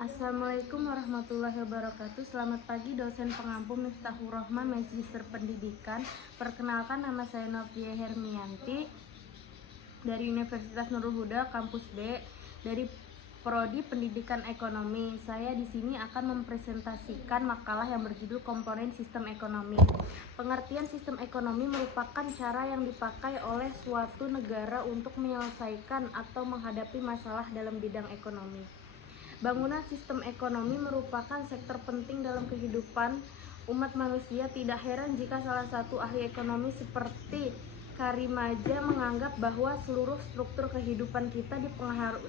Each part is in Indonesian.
Assalamualaikum warahmatullahi wabarakatuh. Selamat pagi dosen pengampu Miftahur Rahman, Magister Pendidikan. Perkenalkan, nama saya Novia Hermianti dari Universitas Nurul Huda Kampus B dari Prodi Pendidikan Ekonomi. Saya di sini akan mempresentasikan makalah yang berjudul Komponen Sistem Ekonomi. Pengertian sistem ekonomi merupakan cara yang dipakai oleh suatu negara untuk menyelesaikan atau menghadapi masalah dalam bidang ekonomi. Bangunan sistem ekonomi merupakan sektor penting dalam kehidupan umat manusia. Tidak heran jika salah satu ahli ekonomi seperti Karimaja menganggap bahwa seluruh struktur kehidupan kita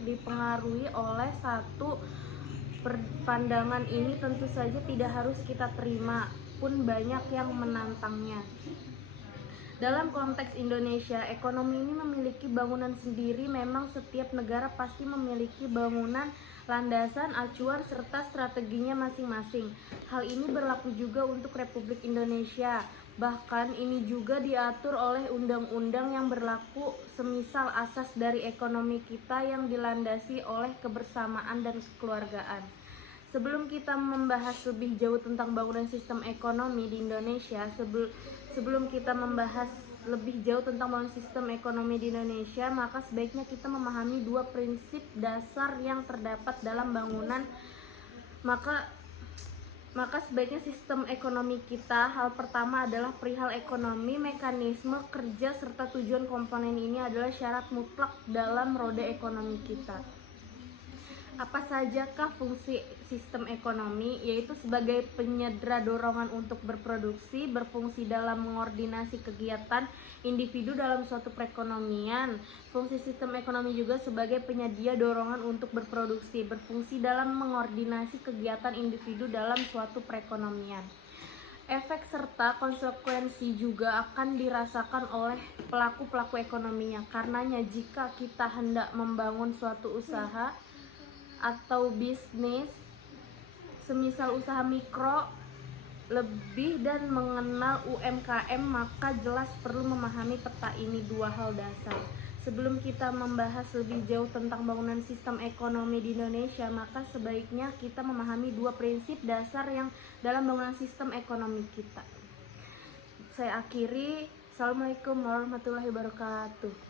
dipengaruhi oleh satu pandangan. Ini tentu saja tidak harus kita terima, pun banyak yang menantangnya. Dalam konteks Indonesia, ekonomi ini memiliki bangunan sendiri. Memang setiap negara pasti memiliki bangunan, landasan, acuan, serta strateginya masing-masing. Hal ini berlaku juga untuk Republik Indonesia. Bahkan ini juga diatur oleh undang-undang yang berlaku, semisal asas dari ekonomi kita yang dilandasi oleh kebersamaan dan kekeluargaan. Sebelum kita membahas lebih jauh tentang bangunan sistem ekonomi di Indonesia, sebelum kita membahas lebih jauh tentang bangunan sistem ekonomi di Indonesia, maka sebaiknya kita memahami dua prinsip dasar yang terdapat dalam bangunan. Maka sebaiknya sistem ekonomi kita, hal pertama adalah perihal ekonomi, mekanisme kerja serta tujuan komponen ini adalah syarat mutlak dalam roda ekonomi kita. Apa sajakah fungsi sistem ekonomi? Yaitu sebagai penyedera dorongan untuk berproduksi, berfungsi dalam mengordinasi kegiatan individu dalam suatu perekonomian. Fungsi sistem ekonomi juga sebagai penyedia dorongan untuk berproduksi, berfungsi dalam mengordinasi kegiatan individu dalam suatu perekonomian. Efek serta konsekuensi juga akan dirasakan oleh pelaku-pelaku ekonominya. Karenanya jika kita hendak membangun suatu usaha atau bisnis, semisal usaha mikro, lebih dan mengenal UMKM, maka jelas perlu memahami peta ini, dua hal dasar. Sebelum kita membahas lebih jauh tentang bangunan sistem ekonomi di Indonesia, maka sebaiknya kita memahami dua prinsip dasar yang dalam bangunan sistem ekonomi kita. Saya akhiri. Assalamualaikum warahmatullahi wabarakatuh.